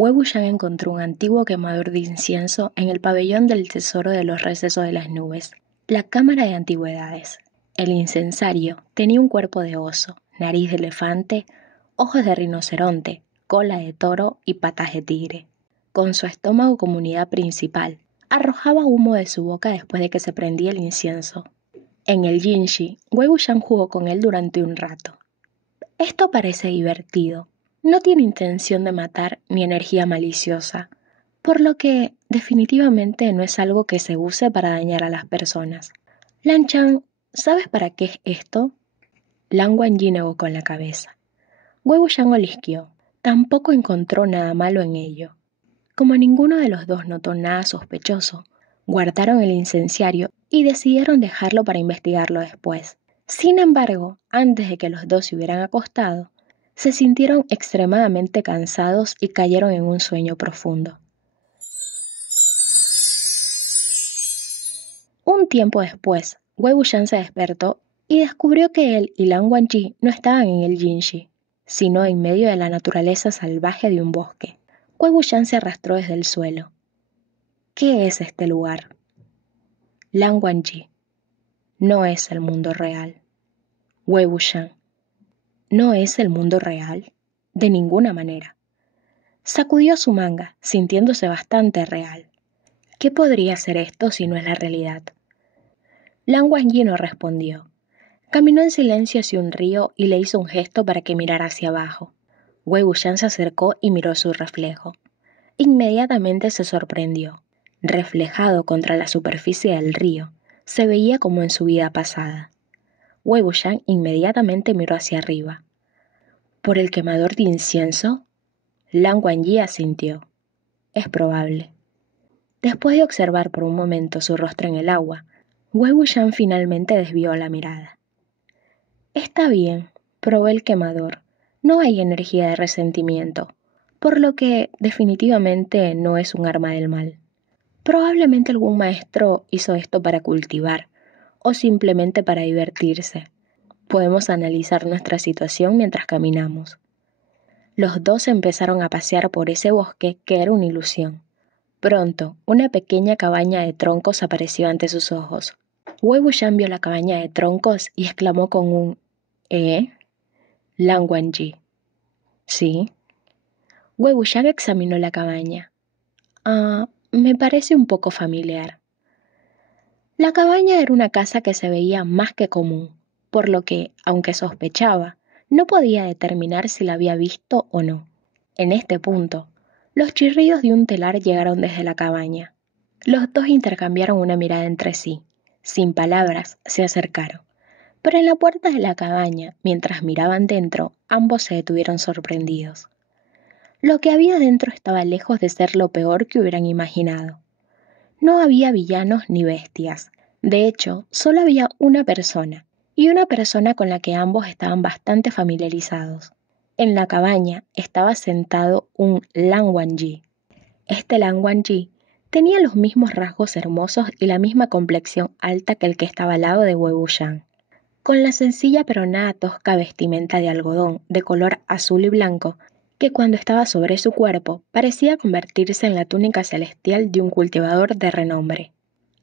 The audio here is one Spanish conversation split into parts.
Wei Wuxian encontró un antiguo quemador de incienso en el pabellón del tesoro de los recesos de las nubes, la cámara de antigüedades. El incensario tenía un cuerpo de oso, nariz de elefante, ojos de rinoceronte, cola de toro y patas de tigre. Con su estómago como unidad principal, arrojaba humo de su boca después de que se prendía el incienso. En el Jinshi, Wei Wuxian jugó con él durante un rato. Esto parece divertido. No tiene intención de matar ni energía maliciosa, por lo que definitivamente no es algo que se use para dañar a las personas. Lan Chan, ¿sabes para qué es esto? Lan Wangji negó con la cabeza. Wei Wuxian olisqueó. Tampoco encontró nada malo en ello. Como ninguno de los dos notó nada sospechoso, guardaron el incenciario y decidieron dejarlo para investigarlo después. Sin embargo, antes de que los dos se hubieran acostado, se sintieron extremadamente cansados y cayeron en un sueño profundo. Un tiempo después, Wei Wuxian se despertó y descubrió que él y Lan Wangji no estaban en el Jinshi, sino en medio de la naturaleza salvaje de un bosque. Wei Wuxian se arrastró desde el suelo. ¿Qué es este lugar? Lan Wangji. No es el mundo real. Wei Wuxian. No es el mundo real. De ninguna manera. Sacudió su manga, sintiéndose bastante real. ¿Qué podría ser esto si no es la realidad? Lan Wangji no respondió. Caminó en silencio hacia un río y le hizo un gesto para que mirara hacia abajo. Wei Wuxian se acercó y miró su reflejo. Inmediatamente se sorprendió. Reflejado contra la superficie del río, se veía como en su vida pasada. Wei Wuxian inmediatamente miró hacia arriba. ¿Por el quemador de incienso? Lan Wangji asintió. Es probable. Después de observar por un momento su rostro en el agua, Wei Wuxian finalmente desvió la mirada. Está bien, probé el quemador. No hay energía de resentimiento, por lo que definitivamente no es un arma del mal. Probablemente algún maestro hizo esto para cultivar, o simplemente para divertirse. Podemos analizar nuestra situación mientras caminamos. Los dos empezaron a pasear por ese bosque que era una ilusión. Pronto, una pequeña cabaña de troncos apareció ante sus ojos. Wei Wuxian vio la cabaña de troncos y exclamó con un ¿eh? Lan Wangji. ¿Sí? Wei Wuxian examinó la cabaña. Me parece un poco familiar. La cabaña era una casa que se veía más que común, por lo que, aunque sospechaba, no podía determinar si la había visto o no. En este punto, los chirridos de un telar llegaron desde la cabaña. Los dos intercambiaron una mirada entre sí. Sin palabras, se acercaron. Pero en la puerta de la cabaña, mientras miraban dentro, ambos se detuvieron sorprendidos. Lo que había dentro estaba lejos de ser lo peor que hubieran imaginado. No había villanos ni bestias. De hecho, solo había una persona, y una persona con la que ambos estaban bastante familiarizados. En la cabaña estaba sentado un Lan Wangji. Este Lan Wangji tenía los mismos rasgos hermosos y la misma complexión alta que el que estaba al lado de Wei Wuxian. Con la sencilla pero nada tosca vestimenta de algodón de color azul y blanco, que cuando estaba sobre su cuerpo parecía convertirse en la túnica celestial de un cultivador de renombre.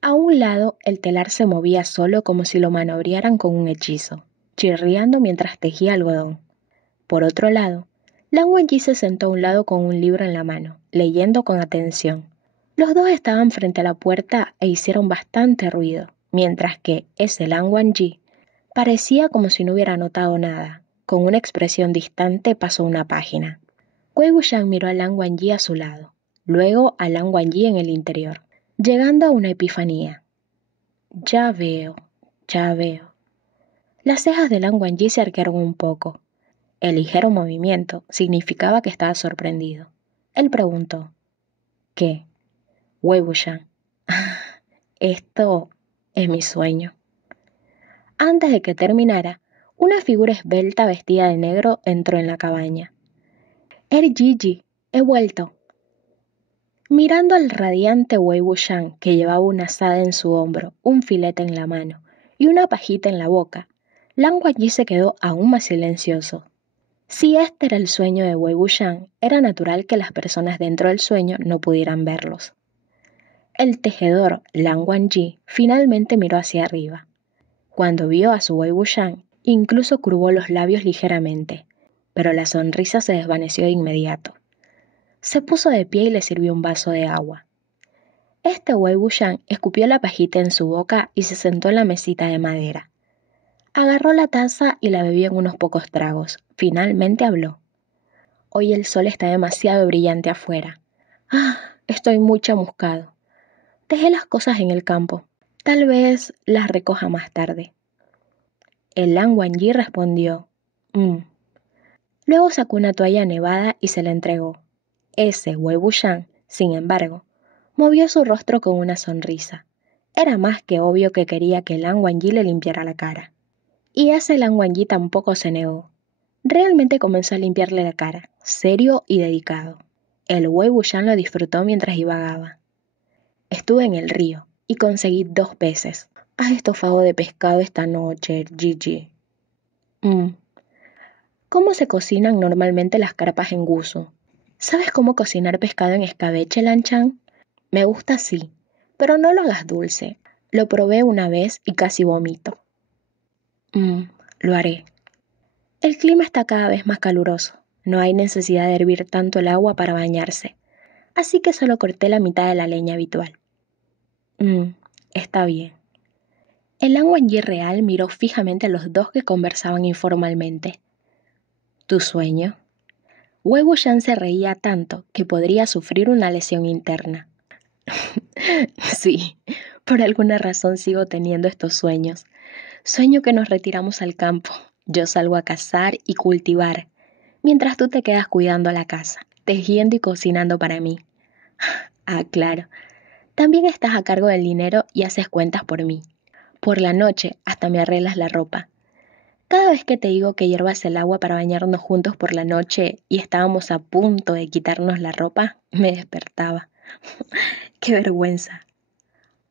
A un lado el telar se movía solo como si lo maniobraran con un hechizo, chirriando mientras tejía algodón. Por otro lado, Lan Wangji se sentó a un lado con un libro en la mano, leyendo con atención. Los dos estaban frente a la puerta e hicieron bastante ruido, mientras que ese Lan Wangji parecía como si no hubiera notado nada. Con una expresión distante pasó una página. Wei Wuxian miró a Lan Wangji a su lado, luego a Lan Wangji en el interior, llegando a una epifanía. Ya veo. Las cejas de Lan Wangji se arquearon un poco. El ligero movimiento significaba que estaba sorprendido. Él preguntó, ¿qué? Wei Wuxian. Esto es mi sueño. Antes de que terminara, una figura esbelta vestida de negro entró en la cabaña. Gigi, he vuelto. Mirando al radiante Wei Wuxian, que llevaba una azada en su hombro, un filete en la mano y una pajita en la boca, Lan Wangji se quedó aún más silencioso. Si este era el sueño de Wei Wuxian, era natural que las personas dentro del sueño no pudieran verlos. El tejedor Lan Wangji finalmente miró hacia arriba. Cuando vio a su Wei Wuxian, incluso curvó los labios ligeramente, pero la sonrisa se desvaneció de inmediato. Se puso de pie y le sirvió un vaso de agua. Este Wei Wuxian escupió la pajita en su boca y se sentó en la mesita de madera. Agarró la taza y la bebió en unos pocos tragos. Finalmente habló. Hoy el sol está demasiado brillante afuera. Estoy muy chamuscado. Dejé las cosas en el campo. Tal vez las recoja más tarde. El Lan Wangji respondió, Luego sacó una toalla nevada y se la entregó. Ese Wei Wuxian, sin embargo, movió su rostro con una sonrisa. Era más que obvio que quería que Lan Wangji le limpiara la cara. Y ese Lan Wangji tampoco se negó. Realmente comenzó a limpiarle la cara, serio y dedicado. El Wei Wuxian lo disfrutó mientras divagaba. Estuve en el río y conseguí 2 peces. Haz estofado de pescado esta noche, Gigi. ¿Cómo se cocinan normalmente las carpas en guso? ¿Sabes cómo cocinar pescado en escabeche, Lanchan? Me gusta así, pero no lo hagas dulce. Lo probé una vez y casi vomito. Lo haré. El clima está cada vez más caluroso. No hay necesidad de hervir tanto el agua para bañarse, así que solo corté la mitad de la leña habitual. Está bien. El Lan Wangji real miró fijamente a los dos que conversaban informalmente. ¿Tu sueño? Wei Wuxian se reía tanto que podría sufrir una lesión interna. Sí, por alguna razón sigo teniendo estos sueños. Sueño que nos retiramos al campo. Yo salgo a cazar y cultivar, mientras tú te quedas cuidando la casa, tejiendo y cocinando para mí. Claro. También estás a cargo del dinero y haces cuentas por mí. Por la noche hasta me arreglas la ropa. Cada vez que te digo que hiervas el agua para bañarnos juntos por la noche y estábamos a punto de quitarnos la ropa, me despertaba. ¡Qué vergüenza!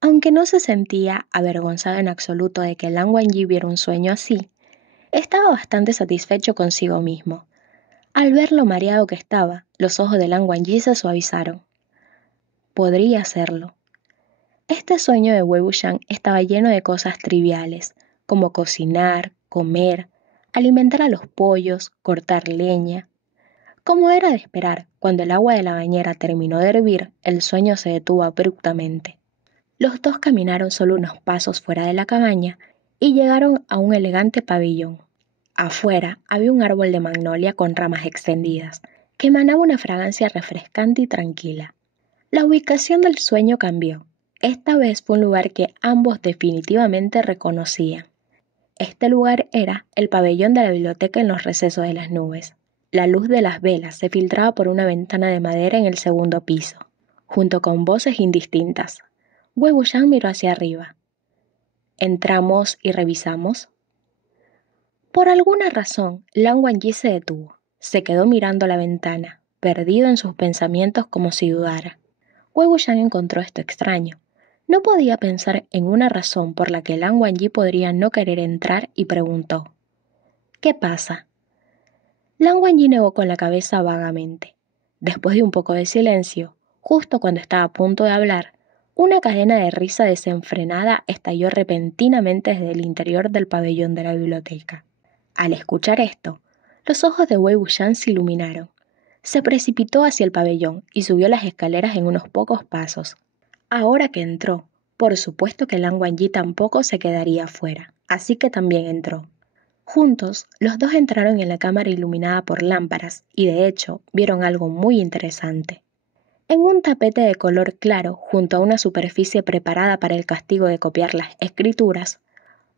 Aunque no se sentía avergonzado en absoluto de que Lan Wangji viera un sueño así, estaba bastante satisfecho consigo mismo. Al ver lo mareado que estaba, los ojos de Lan Wangji se suavizaron. Podría hacerlo. Este sueño de Wei Wuxian estaba lleno de cosas triviales, como cocinar, comer, alimentar a los pollos, cortar leña. Como era de esperar, cuando el agua de la bañera terminó de hervir, el sueño se detuvo abruptamente. Los dos caminaron solo unos pasos fuera de la cabaña y llegaron a un elegante pabellón. Afuera había un árbol de magnolia con ramas extendidas, que emanaba una fragancia refrescante y tranquila. La ubicación del sueño cambió. Esta vez fue un lugar que ambos definitivamente reconocían. Este lugar era el pabellón de la biblioteca en los recesos de las nubes. La luz de las velas se filtraba por una ventana de madera en el segundo piso, junto con voces indistintas. Wei Wuxian miró hacia arriba. ¿Entramos y revisamos? Por alguna razón, Lan Wangji se detuvo. Se quedó mirando la ventana, perdido en sus pensamientos como si dudara. Wei Wuxian encontró esto extraño. No podía pensar en una razón por la que Lan Wangji podría no querer entrar y preguntó. ¿Qué pasa? Lan Wangji negó con la cabeza vagamente. Después de un poco de silencio, justo cuando estaba a punto de hablar, una cadena de risa desenfrenada estalló repentinamente desde el interior del pabellón de la biblioteca. Al escuchar esto, los ojos de Wei Wuxian se iluminaron. Se precipitó hacia el pabellón y subió las escaleras en unos pocos pasos. Ahora que entró, por supuesto que Lan Wangji tampoco se quedaría afuera, así que también entró. Juntos, los dos entraron en la cámara iluminada por lámparas y de hecho vieron algo muy interesante. En un tapete de color claro, junto a una superficie preparada para el castigo de copiar las escrituras,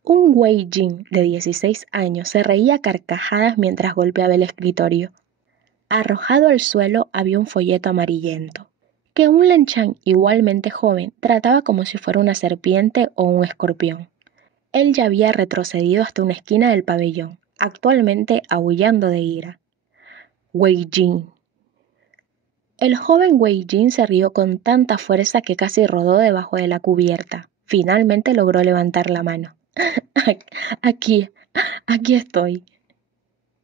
un Wei Jin de 16 años se reía a carcajadas mientras golpeaba el escritorio. Arrojado al suelo había un folleto amarillento, que un Lanchan igualmente joven trataba como si fuera una serpiente o un escorpión. Él ya había retrocedido hasta una esquina del pabellón, actualmente aullando de ira. Wei Jin. El joven Wei Jin se rió con tanta fuerza que casi rodó debajo de la cubierta. Finalmente logró levantar la mano. Aquí estoy.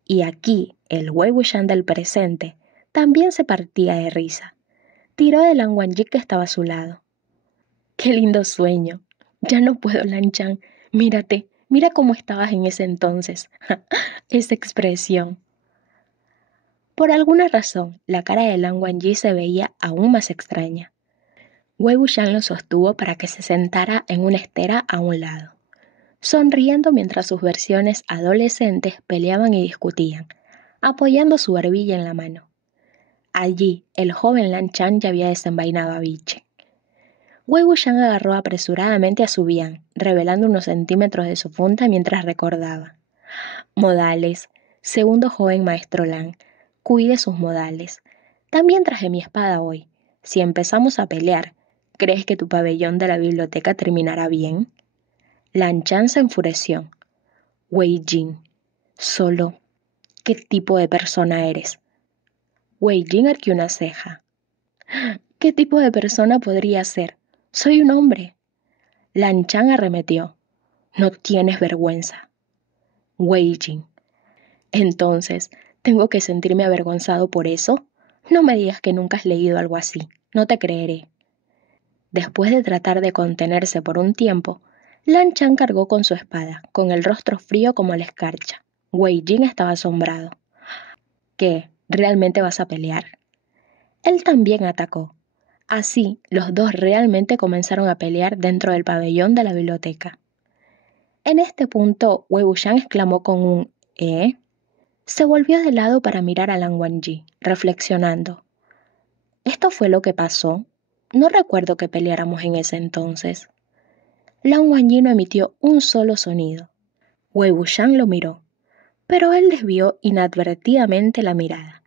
Y aquí el Wei Wuxian del presente también se partía de risa. Tiró de Lan Wangji que estaba a su lado. ¡Qué lindo sueño! Ya no puedo, Lan Chan. Mírate, mira cómo estabas en ese entonces. Esa expresión. Por alguna razón, la cara de Lan Wangji se veía aún más extraña. Wei Wuxian lo sostuvo para que se sentara en una estera a un lado, sonriendo mientras sus versiones adolescentes peleaban y discutían, apoyando su barbilla en la mano. Allí, el joven Lan Chan ya había desenvainado a Biche. Wei Wuxian agarró apresuradamente a su Bian, revelando unos centímetros de su punta mientras recordaba. Modales, segundo joven maestro Lan, cuide sus modales. También traje mi espada hoy. Si empezamos a pelear, ¿crees que tu pabellón de la biblioteca terminará bien? Lan Chan se enfureció. Wei Jin, solo, ¿qué tipo de persona eres? Wei Jin arqueó una ceja. ¿Qué tipo de persona podría ser? Soy un hombre. Lan Chan arremetió. No tienes vergüenza. Wei Jin. Entonces, ¿tengo que sentirme avergonzado por eso? No me digas que nunca has leído algo así. No te creeré. Después de tratar de contenerse por un tiempo, Lan Chan cargó con su espada, con el rostro frío como la escarcha. Wei Jin estaba asombrado. ¿Qué? ¿Realmente vas a pelear? Él también atacó. Así, los dos realmente comenzaron a pelear dentro del pabellón de la biblioteca. En este punto, Wei Wuxian exclamó con un «¿Eh?». Se volvió de lado para mirar a Lan Wangji, reflexionando. ¿Esto fue lo que pasó? No recuerdo que peleáramos en ese entonces. Lan Wangji no emitió un solo sonido. Wei Wuxian lo miró, pero él desvió inadvertidamente la mirada.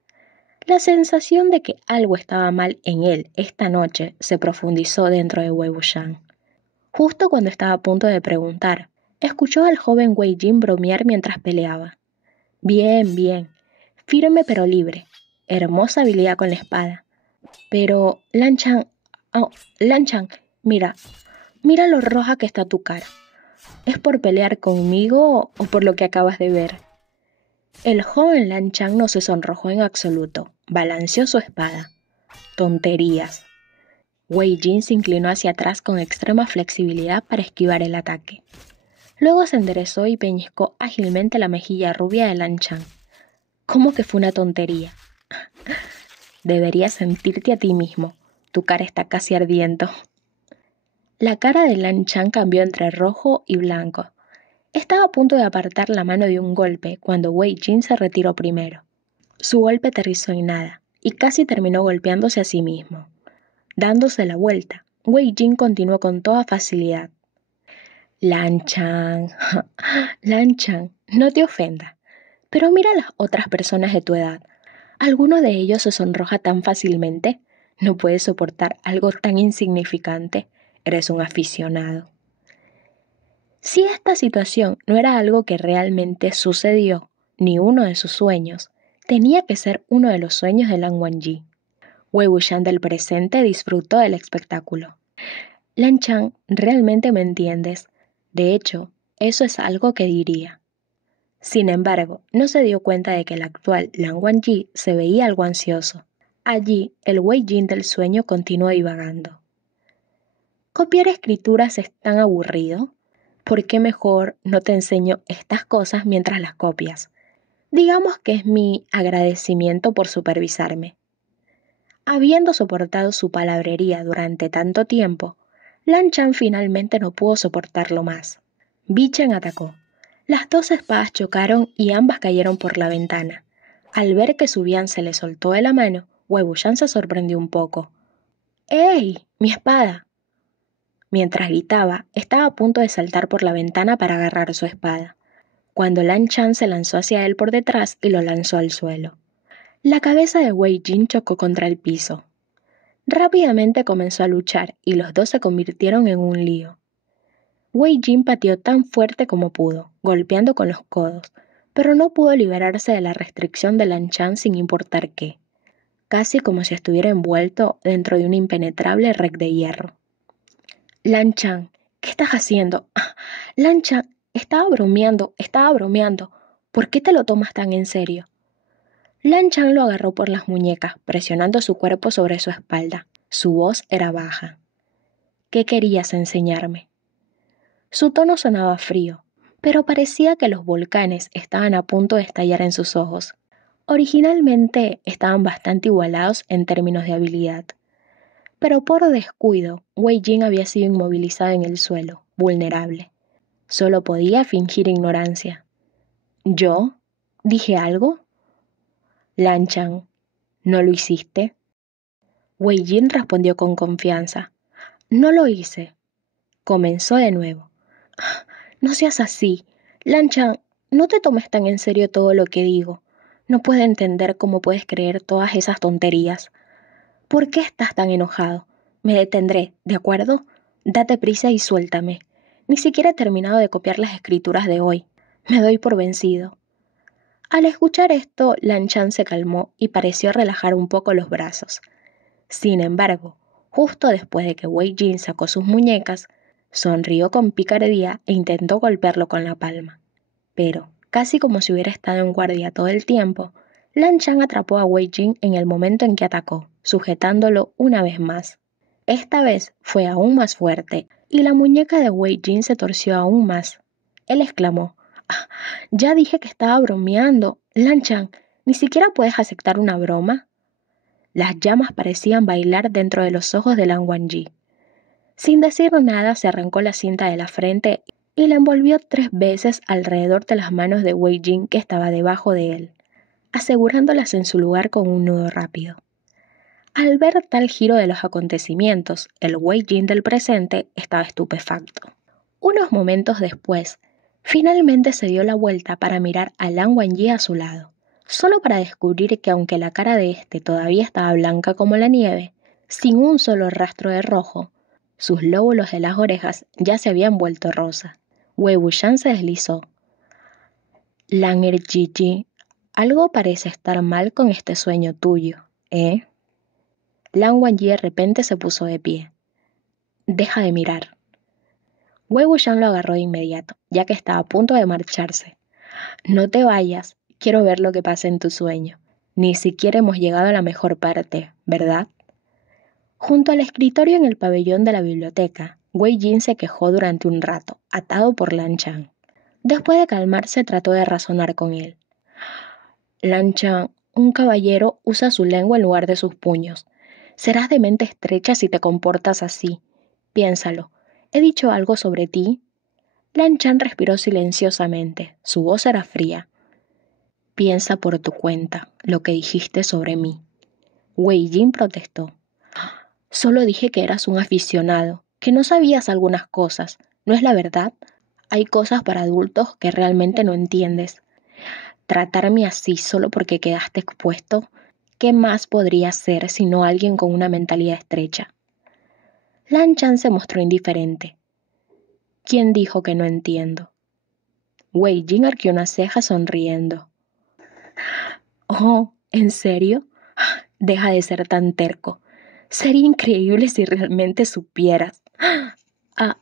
La sensación de que algo estaba mal en él esta noche se profundizó dentro de Wei Wuxian. Justo cuando estaba a punto de preguntar, escuchó al joven Wei Jin bromear mientras peleaba. Bien, bien, firme pero libre, hermosa habilidad con la espada. Pero, Lan Chan, oh, Lan Chan, mira lo roja que está tu cara. ¿Es por pelear conmigo o por lo que acabas de ver? El joven Lan Chan no se sonrojó en absoluto, balanceó su espada. Tonterías. Wei Jin se inclinó hacia atrás con extrema flexibilidad para esquivar el ataque. Luego se enderezó y peñiscó ágilmente la mejilla rubia de Lan Chan. ¿Cómo que fue una tontería? Deberías sentirte a ti mismo. Tu cara está casi ardiendo. La cara de Lan Chan cambió entre rojo y blanco. Estaba a punto de apartar la mano de un golpe cuando Wei Jin se retiró primero. Su golpe aterrizó en nada y casi terminó golpeándose a sí mismo. Dándose la vuelta, Wei Jin continuó con toda facilidad. Lan Chan, Lan Chan, no te ofendas, pero mira a las otras personas de tu edad. ¿Alguno de ellos se sonroja tan fácilmente? ¿No puedes soportar algo tan insignificante? Eres un aficionado. Si esta situación no era algo que realmente sucedió, ni uno de sus sueños, tenía que ser uno de los sueños de Lan Wangji. Wei Wuxian del presente disfrutó del espectáculo. Lan Chan, ¿realmente me entiendes? De hecho, eso es algo que diría. Sin embargo, no se dio cuenta de que el actual Lan Wangji se veía algo ansioso. Allí, el Wei Jin del sueño continuó divagando. ¿Copiar escrituras es tan aburrido? ¿Por qué mejor no te enseño estas cosas mientras las copias? Digamos que es mi agradecimiento por supervisarme. Habiendo soportado su palabrería durante tanto tiempo, Lan Chan finalmente no pudo soportarlo más. Bichen atacó. Las dos espadas chocaron y ambas cayeron por la ventana. Al ver que su Bian se le soltó de la mano, Wei Wuxian se sorprendió un poco. ¡Ey! ¡Mi espada! Mientras gritaba, estaba a punto de saltar por la ventana para agarrar su espada, cuando Lan Chan se lanzó hacia él por detrás y lo lanzó al suelo. La cabeza de Wei Jin chocó contra el piso. Rápidamente comenzó a luchar y los dos se convirtieron en un lío. Wei Jin pateó tan fuerte como pudo, golpeando con los codos, pero no pudo liberarse de la restricción de Lan Chan sin importar qué, casi como si estuviera envuelto dentro de un impenetrable red de hierro. Lan Chan, ¿qué estás haciendo? Lan Chan, estaba bromeando. ¿Por qué te lo tomas tan en serio? Lan Chan lo agarró por las muñecas, presionando su cuerpo sobre su espalda. Su voz era baja. ¿Qué querías enseñarme? Su tono sonaba frío, pero parecía que los volcanes estaban a punto de estallar en sus ojos. Originalmente estaban bastante igualados en términos de habilidad, pero por descuido, Wei Jin había sido inmovilizado en el suelo, vulnerable. Solo podía fingir ignorancia. ¿Yo? ¿Dije algo? Lan Chan, ¿no lo hiciste? Wei Jin respondió con confianza. No lo hice. Comenzó de nuevo. No seas así. Lan Chan, no te tomes tan en serio todo lo que digo. No puedo entender cómo puedes creer todas esas tonterías. ¿Por qué estás tan enojado? Me detendré, ¿de acuerdo? Date prisa y suéltame. Ni siquiera he terminado de copiar las escrituras de hoy. Me doy por vencido. Al escuchar esto, Lan Chan se calmó y pareció relajar un poco los brazos. Sin embargo, justo después de que Wei Jin sacó sus muñecas, sonrió con picardía e intentó golpearlo con la palma. Pero, casi como si hubiera estado en guardia todo el tiempo, Lan Chan atrapó a Wei Jin en el momento en que atacó, sujetándolo una vez más. Esta vez fue aún más fuerte, y la muñeca de Wei Jin se torció aún más. Él exclamó, "Ah, ya dije que estaba bromeando. Lan Chan, ¿ni siquiera puedes aceptar una broma?" Las llamas parecían bailar dentro de los ojos de Lan Wangji. Sin decir nada, se arrancó la cinta de la frente y la envolvió 3 veces alrededor de las manos de Wei Jin que estaba debajo de él, asegurándolas en su lugar con un nudo rápido. Al ver tal giro de los acontecimientos, el Wei Jin del presente estaba estupefacto. Unos momentos después, finalmente se dio la vuelta para mirar a Lan Wangji a su lado, solo para descubrir que aunque la cara de este todavía estaba blanca como la nieve, sin un solo rastro de rojo, sus lóbulos de las orejas ya se habían vuelto rosa. Wei Wuxian se deslizó. Lan Ergiji, algo parece estar mal con este sueño tuyo, ¿eh? Lan Wangji de repente se puso de pie. Deja de mirar. Wei Wuxian lo agarró de inmediato, ya que estaba a punto de marcharse. No te vayas, quiero ver lo que pasa en tu sueño. Ni siquiera hemos llegado a la mejor parte, ¿verdad? Junto al escritorio en el pabellón de la biblioteca, Wei Jin se quejó durante un rato, atado por Lan Chan. Después de calmarse, trató de razonar con él. Lan Chan, un caballero usa su lengua en lugar de sus puños. Serás de mente estrecha si te comportas así. Piénsalo. ¿He dicho algo sobre ti? Lan Chan respiró silenciosamente. Su voz era fría. Piensa por tu cuenta lo que dijiste sobre mí. Wei Jin protestó. Solo dije que eras un aficionado, que no sabías algunas cosas. ¿No es la verdad? Hay cosas para adultos que realmente no entiendes. Tratarme así solo porque quedaste expuesto, ¿qué más podría ser sino alguien con una mentalidad estrecha? Lan Chan se mostró indiferente. ¿Quién dijo que no entiendo? Wei Jin arqueó una ceja sonriendo. Oh, ¿en serio? Deja de ser tan terco. Sería increíble si realmente supieras. Ah,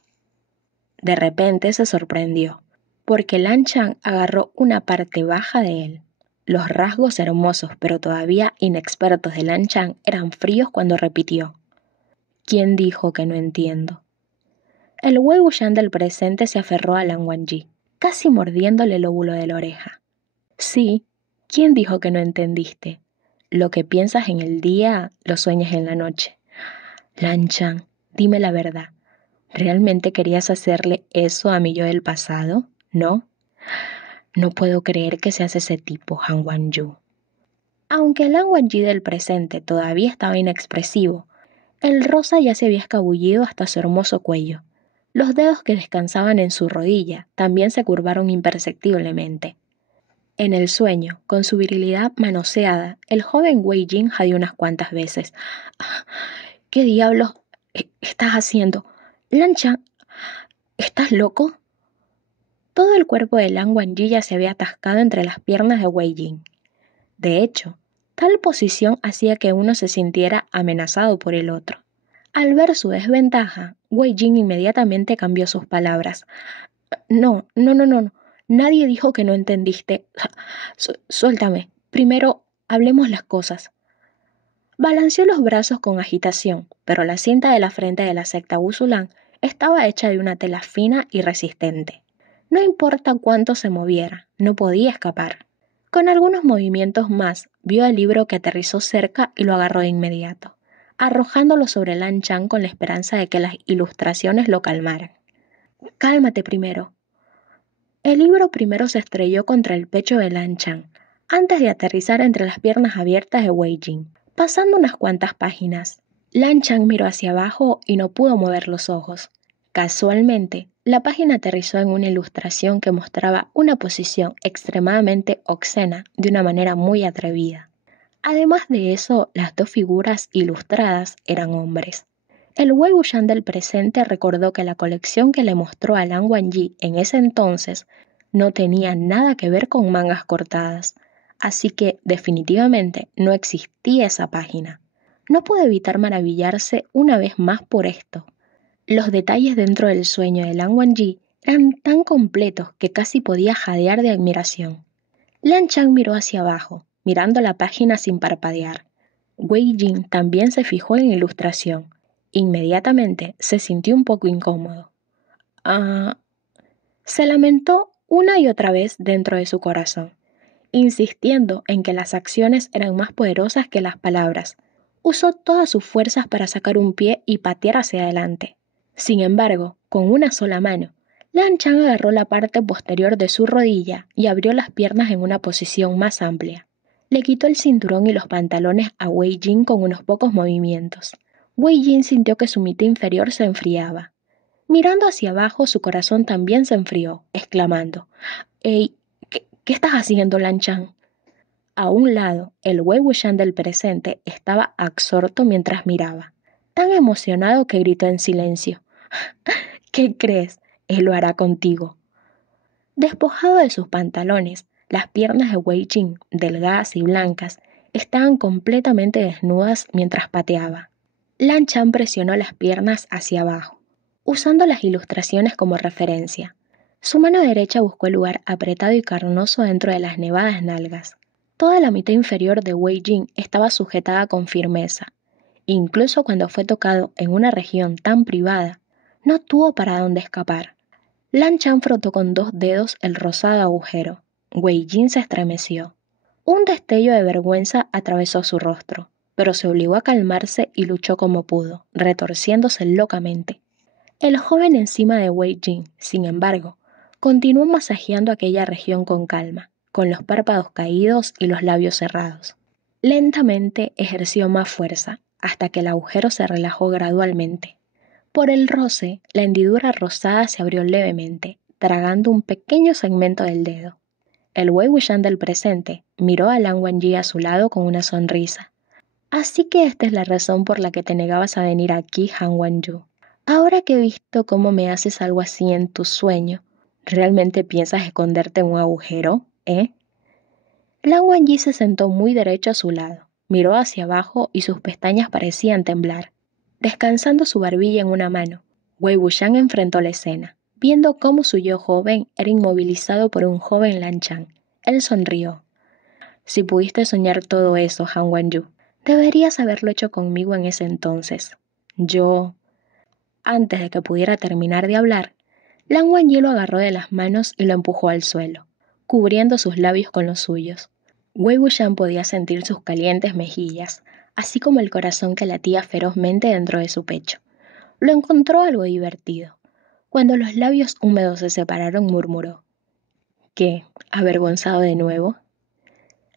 de repente se sorprendió, porque Lan Chan agarró una parte baja de él. Los rasgos hermosos pero todavía inexpertos de Lan Chan eran fríos cuando repitió. ¿Quién dijo que no entiendo? El Wei Wuxian del presente se aferró a Lan Wangji, casi mordiéndole el lóbulo de la oreja. Sí, ¿quién dijo que no entendiste? Lo que piensas en el día, lo sueñas en la noche. Lan Chan, dime la verdad. ¿Realmente querías hacerle eso a mi yo del pasado? ¿No? No puedo creer que seas ese tipo, Han Wanyu. Aunque Lan Wangji del presente todavía estaba inexpresivo, el rosa ya se había escabullido hasta su hermoso cuello. Los dedos que descansaban en su rodilla también se curvaron imperceptiblemente. En el sueño, con su virilidad manoseada, el joven Wei Jin jadeó unas cuantas veces. ¿Qué diablos estás haciendo? Lan Chan, ¿estás loco? Todo el cuerpo de Lan Wangji ya se había atascado entre las piernas de Wei Jin. De hecho, tal posición hacía que uno se sintiera amenazado por el otro. Al ver su desventaja, Wei Jin inmediatamente cambió sus palabras. No. Nadie dijo que no entendiste. Suéltame. Primero, Hablemos las cosas. Balanceó los brazos con agitación, pero la cinta de la frente de la secta Wusulan estaba hecha de una tela fina y resistente. No importa cuánto se moviera, no podía escapar. Con algunos movimientos más, vio el libro que aterrizó cerca y lo agarró de inmediato, arrojándolo sobre Lan Chan con la esperanza de que las ilustraciones lo calmaran. Cálmate primero. El libro primero se estrelló contra el pecho de Lan Chan, antes de aterrizar entre las piernas abiertas de Wei Jin. Pasando unas cuantas páginas, Lan Chan miró hacia abajo y no pudo mover los ojos. Casualmente, la página aterrizó en una ilustración que mostraba una posición extremadamente obscena de una manera muy atrevida. Además de eso, las dos figuras ilustradas eran hombres. El Wei Wuxian del presente recordó que la colección que le mostró a Lan Wangji en ese entonces no tenía nada que ver con mangas cortadas, así que definitivamente no existía esa página. No pudo evitar maravillarse una vez más por esto. Los detalles dentro del sueño de Lan Wangji eran tan completos que casi podía jadear de admiración. Lan Chan miró hacia abajo, mirando la página sin parpadear. Wei Jin también se fijó en la ilustración. Inmediatamente se sintió un poco incómodo. Se lamentó una y otra vez dentro de su corazón, insistiendo en que las acciones eran más poderosas que las palabras. Usó todas sus fuerzas para sacar un pie y patear hacia adelante. Sin embargo, con una sola mano, Lan Chan agarró la parte posterior de su rodilla y abrió las piernas en una posición más amplia. Le quitó el cinturón y los pantalones a Wei Jin con unos pocos movimientos. Wei Jin sintió que su mitad inferior se enfriaba. Mirando hacia abajo, su corazón también se enfrió, exclamando: «¡Ey! ¿Qué estás haciendo, Lan Chan?». A un lado, el Wei Wuxian del presente estaba absorto mientras miraba, tan emocionado que gritó en silencio: «¿Qué crees? Él lo hará contigo». Despojado de sus pantalones, las piernas de Wei Jin, delgadas y blancas, estaban completamente desnudas mientras pateaba. Lan Chan presionó las piernas hacia abajo, usando las ilustraciones como referencia. Su mano derecha buscó el lugar apretado y carnoso dentro de las nevadas nalgas. Toda la mitad inferior de Wei Jin estaba sujetada con firmeza. Incluso cuando fue tocado en una región tan privada, no tuvo para dónde escapar. Lan Chan frotó con 2 dedos el rosado agujero. Wei Jin se estremeció. Un destello de vergüenza atravesó su rostro, pero se obligó a calmarse y luchó como pudo, retorciéndose locamente. El joven encima de Wei Jin, sin embargo, continuó masajeando aquella región con calma, con los párpados caídos y los labios cerrados. Lentamente ejerció más fuerza, hasta que el agujero se relajó gradualmente. Por el roce, la hendidura rosada se abrió levemente, tragando un pequeño segmento del dedo. El Wei Wuxian del presente miró a Lan Wangji a su lado con una sonrisa. «Así que esta es la razón por la que te negabas a venir aquí, Han Wanyu. Ahora que he visto cómo me haces algo así en tu sueño, ¿realmente piensas esconderte en un agujero, eh?». Lan Wangji se sentó muy derecho a su lado, miró hacia abajo y sus pestañas parecían temblar. Descansando su barbilla en una mano, Wei Wuxian enfrentó la escena, viendo cómo su yo joven era inmovilizado por un joven Lan Chan. Él sonrió. «Si pudiste soñar todo eso, Han Wanyu, deberías haberlo hecho conmigo en ese entonces. Yo...». Antes de que pudiera terminar de hablar, Lan Wangji lo agarró de las manos y lo empujó al suelo, cubriendo sus labios con los suyos. Wei Wuxian podía sentir sus calientes mejillas, así como el corazón que latía ferozmente dentro de su pecho. Lo encontró algo divertido. Cuando los labios húmedos se separaron, murmuró: «¿Qué? ¿Avergonzado de nuevo?».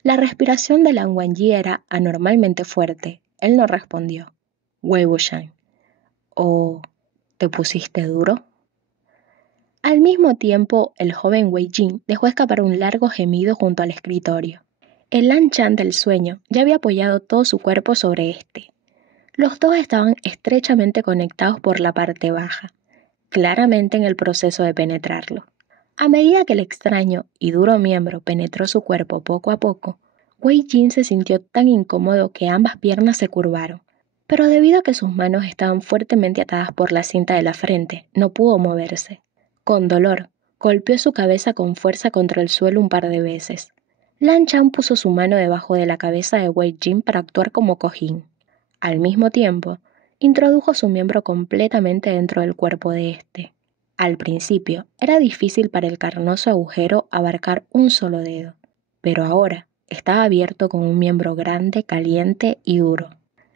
La respiración de Lan Wangji era anormalmente fuerte. Él no respondió. «Wei Wuxian, ¿o te pusiste duro?». Al mismo tiempo, el joven Wei Jin dejó escapar un largo gemido junto al escritorio. El Lan Chan del sueño ya había apoyado todo su cuerpo sobre este. Los dos estaban estrechamente conectados por la parte baja, claramente en el proceso de penetrarlo. A medida que el extraño y duro miembro penetró su cuerpo poco a poco, Wei Jin se sintió tan incómodo que ambas piernas se curvaron, pero debido a que sus manos estaban fuertemente atadas por la cinta de la frente, no pudo moverse. Con dolor, golpeó su cabeza con fuerza contra el suelo un par de veces. Lan Chan puso su mano debajo de la cabeza de Wei Jin para actuar como cojín. Al mismo tiempo, introdujo su miembro completamente dentro del cuerpo de este. Al principio, era difícil para el carnoso agujero abarcar un solo dedo, pero ahora estaba abierto con un miembro grande, caliente y duro.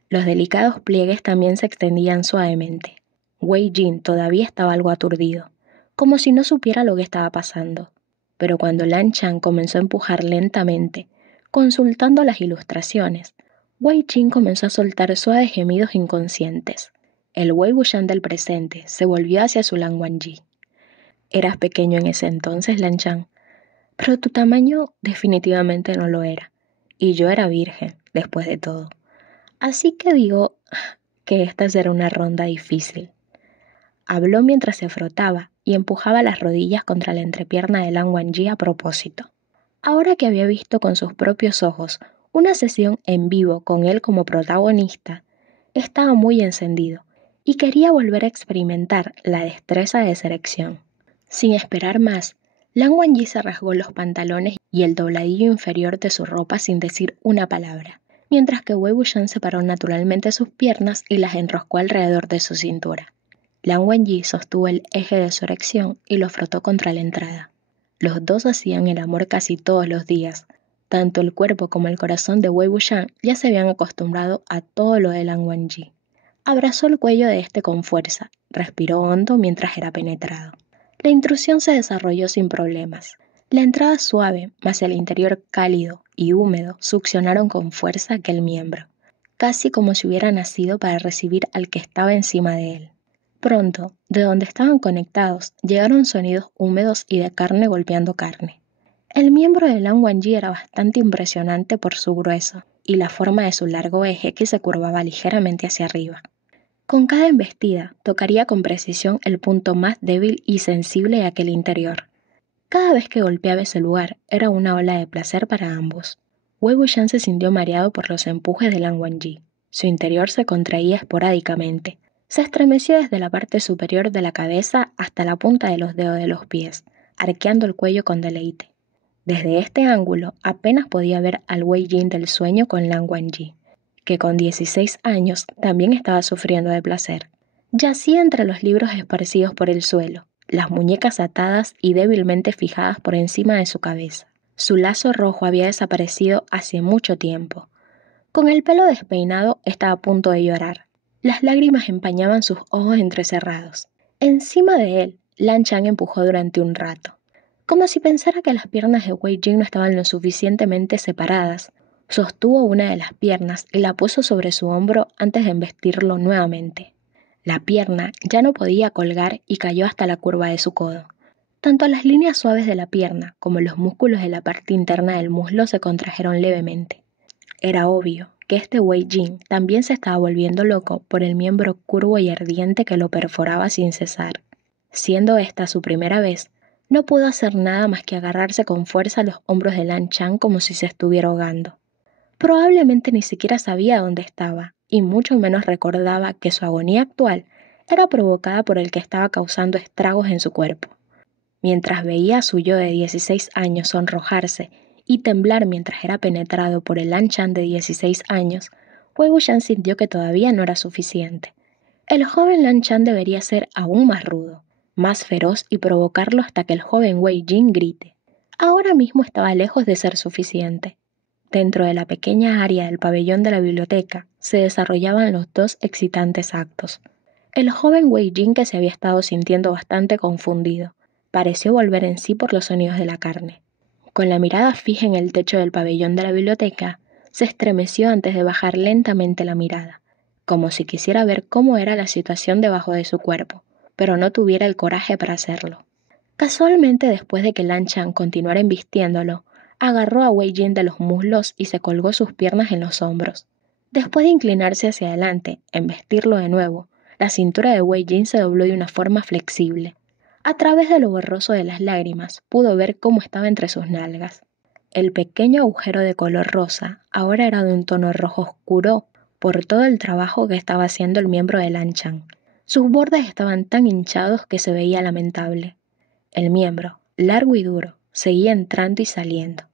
Los delicados pliegues también se extendían suavemente. Wei Jin todavía estaba algo aturdido, como si no supiera lo que estaba pasando. Pero cuando Lan Chan comenzó a empujar lentamente, consultando las ilustraciones, Wei Jin comenzó a soltar suaves gemidos inconscientes. El Wei Wuxian del presente se volvió hacia su Lan Wangji. Eras pequeño en ese entonces, Lan Chan, pero tu tamaño definitivamente no lo era. Y yo era virgen, después de todo. Así que digo que esta será una ronda difícil. Habló mientras se frotaba y empujaba las rodillas contra la entrepierna de Lan Wangji a propósito. Ahora que había visto con sus propios ojos una sesión en vivo con él como protagonista, estaba muy encendido y quería volver a experimentar la destreza de selección. Sin esperar más, Lan Wangji se rasgó los pantalones y el dobladillo inferior de su ropa sin decir una palabra, mientras que Wei Wuxian separó naturalmente sus piernas y las enroscó alrededor de su cintura. Lan Wangji sostuvo el eje de su erección y lo frotó contra la entrada. Los dos hacían el amor casi todos los días. Tanto el cuerpo como el corazón de Wei Wuxian ya se habían acostumbrado a todo lo de Lan Wangji. Abrazó el cuello de este con fuerza, respiró hondo mientras era penetrado. La intrusión se desarrolló sin problemas. La entrada suave, más el interior cálido y húmedo, succionaron con fuerza aquel miembro, casi como si hubiera nacido para recibir al que estaba encima de él. Pronto, de donde estaban conectados, llegaron sonidos húmedos y de carne golpeando carne. El miembro de Lan Wangji era bastante impresionante por su grueso y la forma de su largo eje que se curvaba ligeramente hacia arriba. Con cada embestida, tocaría con precisión el punto más débil y sensible de aquel interior. Cada vez que golpeaba ese lugar, era una ola de placer para ambos. Wei Wuxian se sintió mareado por los empujes de Lan Wangji. Su interior se contraía esporádicamente. Se estremeció desde la parte superior de la cabeza hasta la punta de los dedos de los pies, arqueando el cuello con deleite. Desde este ángulo apenas podía ver al Wei Jin del sueño con Lan Wangji, que con 16 años también estaba sufriendo de placer. Yacía entre los libros esparcidos por el suelo, las muñecas atadas y débilmente fijadas por encima de su cabeza. Su lazo rojo había desaparecido hace mucho tiempo. Con el pelo despeinado estaba a punto de llorar. Las lágrimas empañaban sus ojos entrecerrados. Encima de él, Lan Chan empujó durante un rato. Como si pensara que las piernas de Wei Jin no estaban lo suficientemente separadas, sostuvo una de las piernas y la puso sobre su hombro antes de embestirlo nuevamente. La pierna ya no podía colgar y cayó hasta la curva de su codo. Tanto las líneas suaves de la pierna como los músculos de la parte interna del muslo se contrajeron levemente. Era obvio que este Wei Jin también se estaba volviendo loco por el miembro curvo y ardiente que lo perforaba sin cesar. Siendo esta su primera vez, no pudo hacer nada más que agarrarse con fuerza a los hombros de Lan Chan como si se estuviera ahogando. Probablemente ni siquiera sabía dónde estaba, y mucho menos recordaba que su agonía actual era provocada por el que estaba causando estragos en su cuerpo. Mientras veía a su yo de 16 años sonrojarse y temblar mientras era penetrado por el Lan Chan de 16 años, Wei Wuxian sintió que todavía no era suficiente. El joven Lan Chan debería ser aún más rudo, más feroz y provocarlo hasta que el joven Wei Jin grite. Ahora mismo estaba lejos de ser suficiente. Dentro de la pequeña área del pabellón de la biblioteca se desarrollaban los dos excitantes actos. El joven Wei Jin, que se había estado sintiendo bastante confundido, pareció volver en sí por los sonidos de la carne. Con la mirada fija en el techo del pabellón de la biblioteca, se estremeció antes de bajar lentamente la mirada, como si quisiera ver cómo era la situación debajo de su cuerpo, pero no tuviera el coraje para hacerlo. Casualmente, después de que Lan Chan continuara embistiéndolo, agarró a Wei Jin de los muslos y se colgó sus piernas en los hombros. Después de inclinarse hacia adelante, embestirlo de nuevo, la cintura de Wei Jin se dobló de una forma flexible. A través de lo borroso de las lágrimas, pudo ver cómo estaba entre sus nalgas. El pequeño agujero de color rosa ahora era de un tono rojo oscuro por todo el trabajo que estaba haciendo el miembro de Lan Chan. Sus bordes estaban tan hinchados que se veía lamentable. El miembro, largo y duro, seguía entrando y saliendo.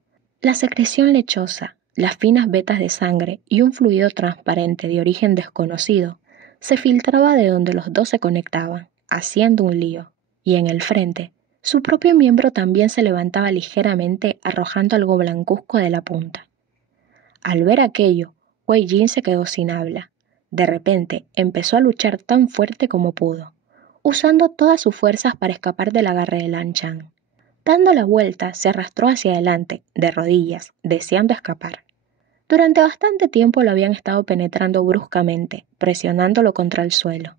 La secreción lechosa, las finas vetas de sangre y un fluido transparente de origen desconocido se filtraba de donde los dos se conectaban, haciendo un lío, y en el frente, su propio miembro también se levantaba ligeramente arrojando algo blancuzco de la punta. Al ver aquello, Wei Jin se quedó sin habla. De repente, empezó a luchar tan fuerte como pudo, usando todas sus fuerzas para escapar del agarre de Lan Chan. Dando la vuelta, se arrastró hacia adelante, de rodillas, deseando escapar. Durante bastante tiempo lo habían estado penetrando bruscamente, presionándolo contra el suelo.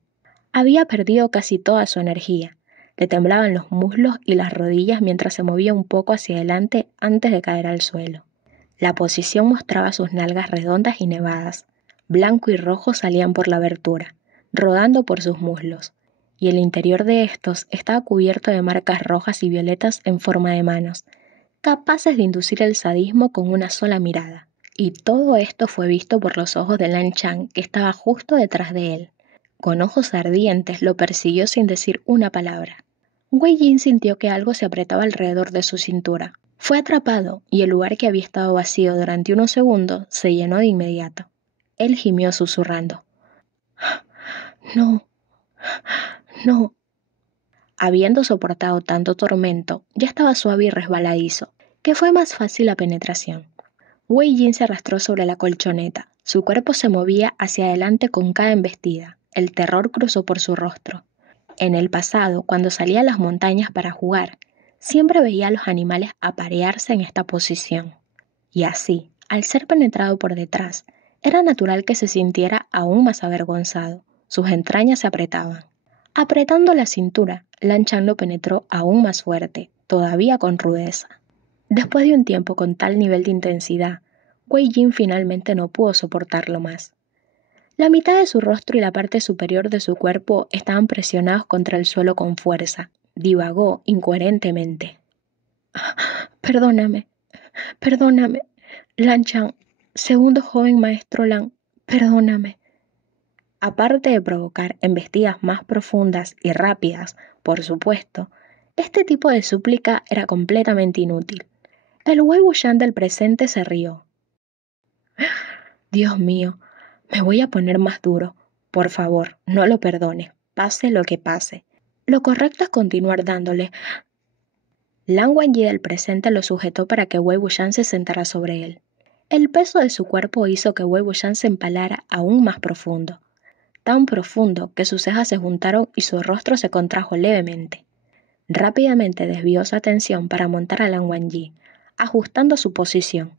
Había perdido casi toda su energía. Le temblaban los muslos y las rodillas mientras se movía un poco hacia adelante antes de caer al suelo. La posición mostraba sus nalgas redondas y nevadas. Blanco y rojo salían por la abertura, rodando por sus muslos, y el interior de estos estaba cubierto de marcas rojas y violetas en forma de manos, capaces de inducir el sadismo con una sola mirada. Y todo esto fue visto por los ojos de Lan Chan, que estaba justo detrás de él. Con ojos ardientes lo persiguió sin decir una palabra. Wei Jin sintió que algo se apretaba alrededor de su cintura. Fue atrapado y el lugar que había estado vacío durante unos segundos se llenó de inmediato. Él gimió susurrando. No, no. Habiendo soportado tanto tormento, ya estaba suave y resbaladizo, que fue más fácil la penetración. Wei Jin se arrastró sobre la colchoneta. Su cuerpo se movía hacia adelante con cada embestida. El terror cruzó por su rostro. En el pasado, cuando salía a las montañas para jugar, siempre veía a los animales aparearse en esta posición. Y así, al ser penetrado por detrás, era natural que se sintiera aún más avergonzado. Sus entrañas se apretaban. Apretando la cintura, Lan Chan lo penetró aún más fuerte, todavía con rudeza. Después de un tiempo con tal nivel de intensidad, Wei Jin finalmente no pudo soportarlo más. La mitad de su rostro y la parte superior de su cuerpo estaban presionados contra el suelo con fuerza. Divagó incoherentemente. Perdóname, perdóname, Lan Chan, segundo joven maestro Lan, perdóname. Aparte de provocar embestidas más profundas y rápidas, por supuesto, este tipo de súplica era completamente inútil. El Wei Wuxian del presente se rió. Dios mío, me voy a poner más duro. Por favor, no lo perdones, pase lo que pase. Lo correcto es continuar dándole. Lan Wangji del presente lo sujetó para que Wei Wuxian se sentara sobre él. El peso de su cuerpo hizo que Wei Wuxian se empalara aún más profundo. Tan profundo que sus cejas se juntaron y su rostro se contrajo levemente. Rápidamente desvió su atención para montar a Lan Wangji, ajustando su posición.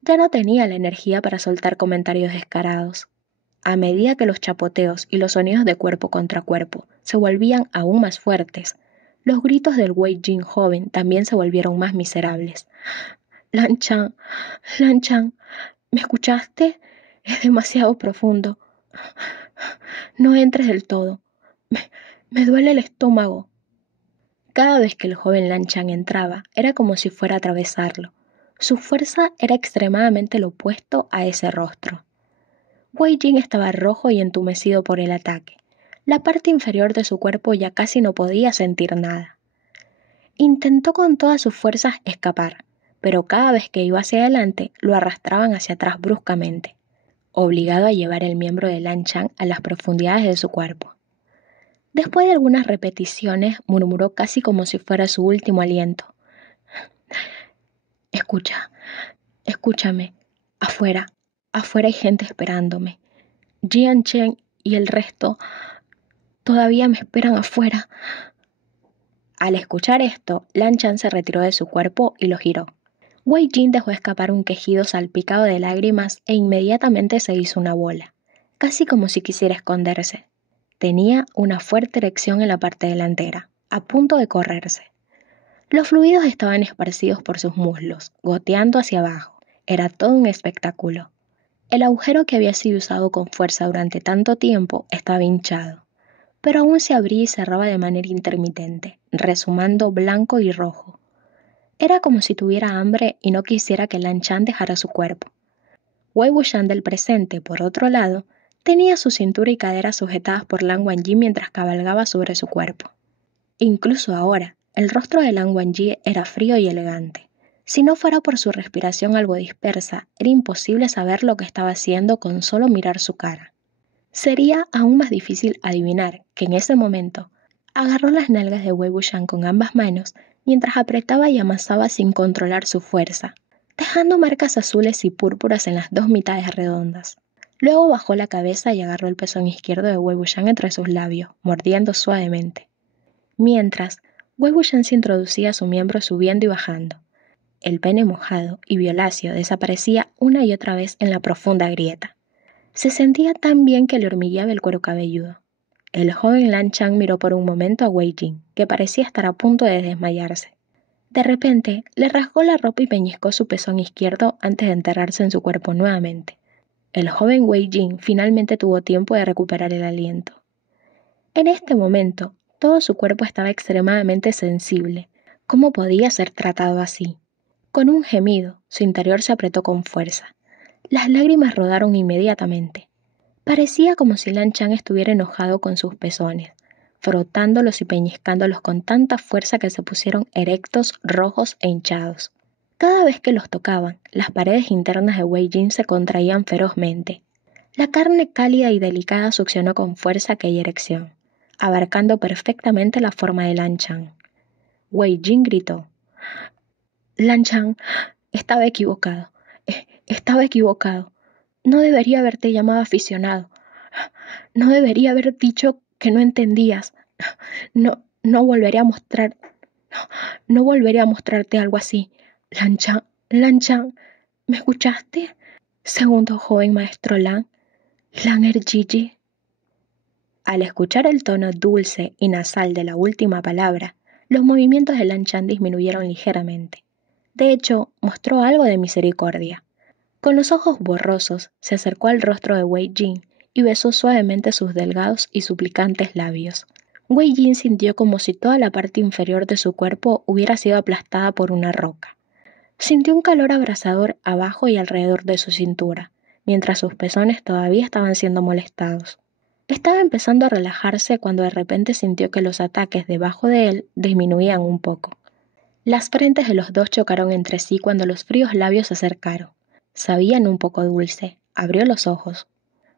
Ya no tenía la energía para soltar comentarios descarados. A medida que los chapoteos y los sonidos de cuerpo contra cuerpo se volvían aún más fuertes, los gritos del Wei Jin joven también se volvieron más miserables. Lan Chan, ¿me escuchaste? Es demasiado profundo. No entres del todo. Me duele el estómago. Cada vez que el joven Lan Chan entraba, era como si fuera a atravesarlo. Su fuerza era extremadamente lo opuesto a ese rostro. Wei Jin estaba rojo y entumecido por el ataque. La parte inferior de su cuerpo ya casi no podía sentir nada. Intentó con todas sus fuerzas escapar, pero cada vez que iba hacia adelante, lo arrastraban hacia atrás bruscamente, obligado a llevar el miembro de Lan Chan a las profundidades de su cuerpo. Después de algunas repeticiones, murmuró casi como si fuera su último aliento. Escúchame, afuera hay gente esperándome. Jian Chen y el resto todavía me esperan afuera. Al escuchar esto, Lan Chan se retiró de su cuerpo y lo giró. Wei Jin dejó escapar un quejido salpicado de lágrimas e inmediatamente se hizo una bola, casi como si quisiera esconderse. Tenía una fuerte erección en la parte delantera, a punto de correrse. Los fluidos estaban esparcidos por sus muslos, goteando hacia abajo. Era todo un espectáculo. El agujero que había sido usado con fuerza durante tanto tiempo estaba hinchado, pero aún se abría y cerraba de manera intermitente, rezumando blanco y rojo. Era como si tuviera hambre y no quisiera que Lan Chan dejara su cuerpo. Wei Wuxian del presente, por otro lado, tenía su cintura y cadera sujetadas por Lan Wangji mientras cabalgaba sobre su cuerpo. Incluso ahora, el rostro de Lan Wangji era frío y elegante. Si no fuera por su respiración algo dispersa, era imposible saber lo que estaba haciendo con solo mirar su cara. Sería aún más difícil adivinar que en ese momento agarró las nalgas de Wei Wuxian con ambas manos mientras apretaba y amasaba sin controlar su fuerza, dejando marcas azules y púrpuras en las dos mitades redondas. Luego bajó la cabeza y agarró el pezón izquierdo de Wei Wuxian entre sus labios, mordiendo suavemente. Mientras, Wei Wuxian se introducía su miembro subiendo y bajando. El pene mojado y violáceo desaparecía una y otra vez en la profunda grieta. Se sentía tan bien que le hormigueaba el cuero cabelludo. El joven Lan Chang miró por un momento a Wei Jin, que parecía estar a punto de desmayarse. De repente, le rasgó la ropa y peñiscó su pezón izquierdo antes de enterrarse en su cuerpo nuevamente. El joven Wei Jin finalmente tuvo tiempo de recuperar el aliento. En este momento, todo su cuerpo estaba extremadamente sensible. ¿Cómo podía ser tratado así? Con un gemido, su interior se apretó con fuerza. Las lágrimas rodaron inmediatamente. Parecía como si Lan Chang estuviera enojado con sus pezones, frotándolos y peñiscándolos con tanta fuerza que se pusieron erectos, rojos e hinchados. Cada vez que los tocaban, las paredes internas de Wei Jin se contraían ferozmente. La carne cálida y delicada succionó con fuerza aquella erección, abarcando perfectamente la forma de Lan Chang. Wei Jin gritó: «Lan Chang, estaba equivocado. Estaba equivocado. No debería haberte llamado aficionado. No debería haber dicho que no entendías. No volveré a mostrar... No volveré a mostrarte algo así. Lan Chang, ¿me escuchaste? Segundo joven maestro Lan Gigi». Al escuchar el tono dulce y nasal de la última palabra, los movimientos de Lan Chang disminuyeron ligeramente. De hecho, mostró algo de misericordia. Con los ojos borrosos, se acercó al rostro de Wei Jin y besó suavemente sus delgados y suplicantes labios. Wei Jin sintió como si toda la parte inferior de su cuerpo hubiera sido aplastada por una roca. Sintió un calor abrasador abajo y alrededor de su cintura, mientras sus pezones todavía estaban siendo molestados. Estaba empezando a relajarse cuando de repente sintió que los ataques debajo de él disminuían un poco. Las frentes de los dos chocaron entre sí cuando los fríos labios se acercaron. Sabían un poco dulce. Abrió los ojos.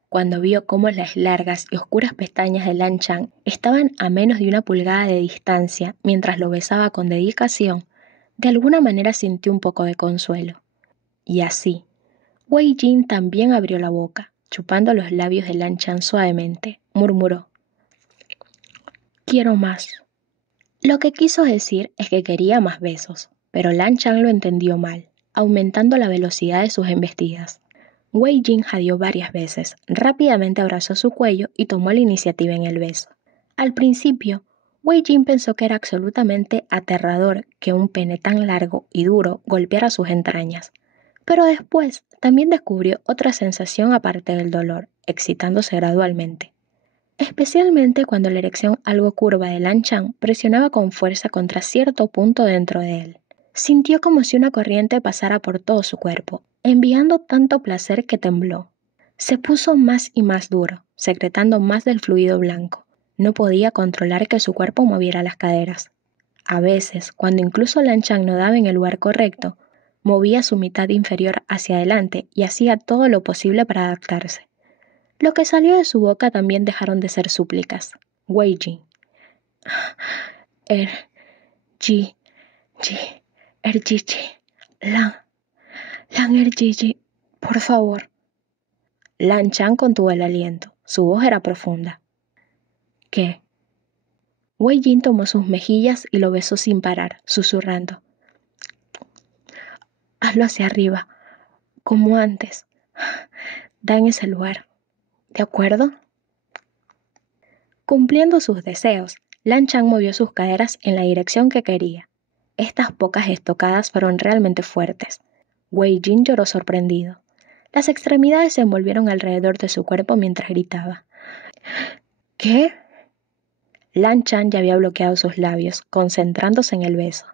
Cuando vio cómo las largas y oscuras pestañas de Lan Chang estaban a menos de 1 pulgada de distancia mientras lo besaba con dedicación, de alguna manera sintió un poco de consuelo. Y así, Wei Jin también abrió la boca, chupando los labios de Lan Chang suavemente. Murmuró: «Quiero más». Lo que quiso decir es que quería más besos, pero Lan Chang lo entendió mal, aumentando la velocidad de sus embestidas. Wei Jin jadeó varias veces, rápidamente abrazó su cuello y tomó la iniciativa en el beso. Al principio, Wei Jin pensó que era absolutamente aterrador que un pene tan largo y duro golpeara sus entrañas, pero después también descubrió otra sensación aparte del dolor, excitándose gradualmente. Especialmente cuando la erección algo curva de Lan Chang presionaba con fuerza contra cierto punto dentro de él. Sintió como si una corriente pasara por todo su cuerpo, enviando tanto placer que tembló. Se puso más y más duro, secretando más del fluido blanco. No podía controlar que su cuerpo moviera las caderas. A veces, cuando incluso Lan Chang no daba en el lugar correcto, movía su mitad inferior hacia adelante y hacía todo lo posible para adaptarse. Lo que salió de su boca también dejaron de ser súplicas. Wei Jin. Ji, Gigi, Lan Gigi, por favor». Lan Chang contuvo el aliento. Su voz era profunda. «¿Qué?». Wei Jin tomó sus mejillas y lo besó sin parar, susurrando: «Hazlo hacia arriba, como antes. Da en ese lugar. ¿De acuerdo?». Cumpliendo sus deseos, Lan Chang movió sus caderas en la dirección que quería. Estas pocas estocadas fueron realmente fuertes. Wei Jin lloró sorprendido. Las extremidades se envolvieron alrededor de su cuerpo mientras gritaba: «¿Qué?». Lan Chang ya había bloqueado sus labios, concentrándose en el beso.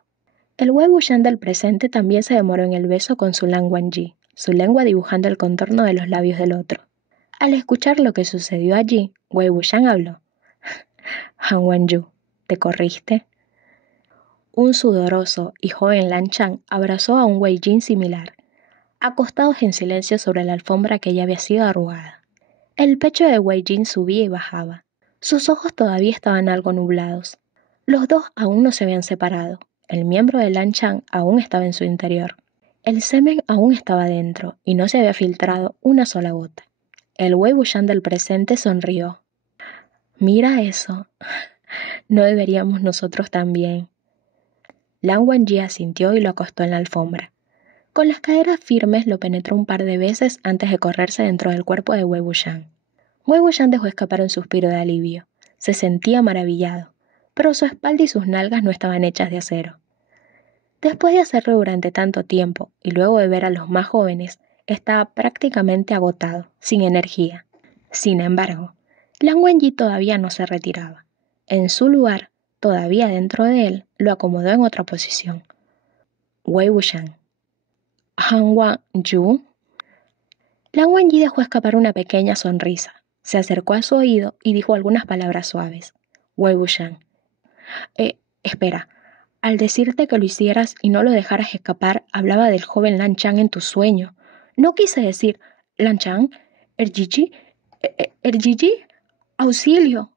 El Wei Wuxian del presente también se demoró en el beso con su Lan Wangji, su lengua dibujando el contorno de los labios del otro. Al escuchar lo que sucedió allí, Wei Wuxian habló: «Han Wenyu, ¿te corriste?». un sudoroso y joven Lan Chan abrazó a un Wei Jin similar, acostados en silencio sobre la alfombra que ya había sido arrugada. El pecho de Wei Jin subía y bajaba. Sus ojos todavía estaban algo nublados. Los dos aún no se habían separado. El miembro de Lan Chan aún estaba en su interior. El semen aún estaba dentro y no se había filtrado una sola gota. El Wei Wuxian del presente sonrió. «Mira eso. ¿No deberíamos nosotros también?» Lan Wangji asintió y lo acostó en la alfombra. Con las caderas firmes lo penetró un par de veces antes de correrse dentro del cuerpo de Wei Wuxian. Wei Wuxian dejó escapar un suspiro de alivio. Se sentía maravillado, pero su espalda y sus nalgas no estaban hechas de acero. Después de hacerlo durante tanto tiempo y luego de ver a los más jóvenes, estaba prácticamente agotado, sin energía. Sin embargo, Lan Wangji todavía no se retiraba. En su lugar, todavía dentro de él, lo acomodó en otra posición. Wei Wuxian. Han Wangju. Lan Wangji dejó escapar una pequeña sonrisa. Se acercó a su oído y dijo algunas palabras suaves. Wei Wuxian. Espera. Al decirte que lo hicieras y no lo dejaras escapar, hablaba del joven Lan Chan en tu sueño. No quise decir, Lan Chan, ¿el Gigi? ¿El Gigi? ¡Auxilio!